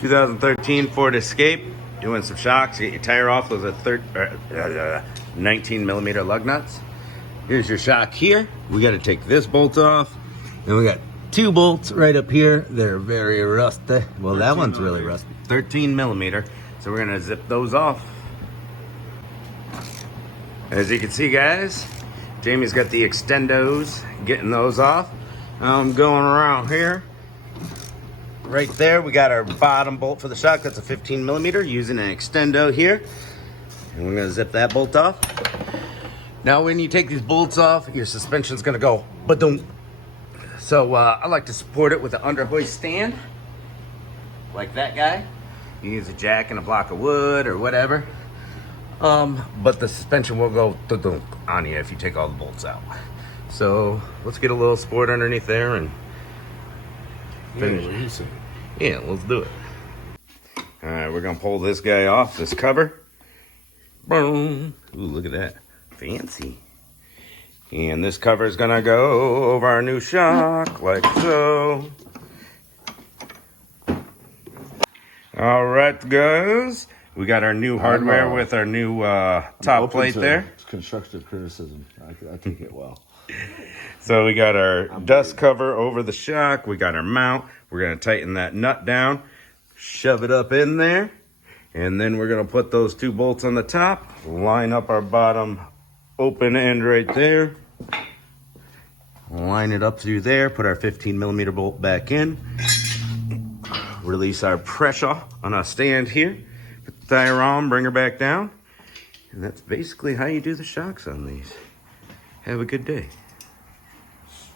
2013 Ford Escape. Doing some shocks. Get your tire off. Those are 19 millimeter lug nuts. Here's your shock here. We got to take this bolt off. And we got two bolts right up here. They're very rusty. Well, that one's really rusty. 13 millimeter. So we're going to zip those off. As you can see, guys, Jamie's got the extendos, getting those off. I'm going around here. Right there, we got our bottom bolt for the shock. That's a 15 millimeter, using an extendo here. And we're gonna zip that bolt off. Now, when you take these bolts off, your suspension's gonna go ba-dum. So I like to support it with an under hoist stand, like that guy. You use a jack and a block of wood or whatever. But the suspension will go dunk on you if you take all the bolts out. So let's get a little support underneath there and finish. Yeah, let's do it. All right, we're gonna pull this guy off, this cover. Boom. Ooh, look at that, fancy. And this cover is gonna go over our new shock, like so. All right, guys. We got our new hardware with our new top plate there. Constructive criticism. I take it well. So we got our dust cover over the shock. We got our mount. We're going to tighten that nut down, shove it up in there, and then we're going to put those two bolts on the top, line up our bottom open end right there, line it up through there, put our 15 millimeter bolt back in, release our pressure on our stand here, put the tire on, bring her back down, and that's basically how you do the shocks on these. Have a good day.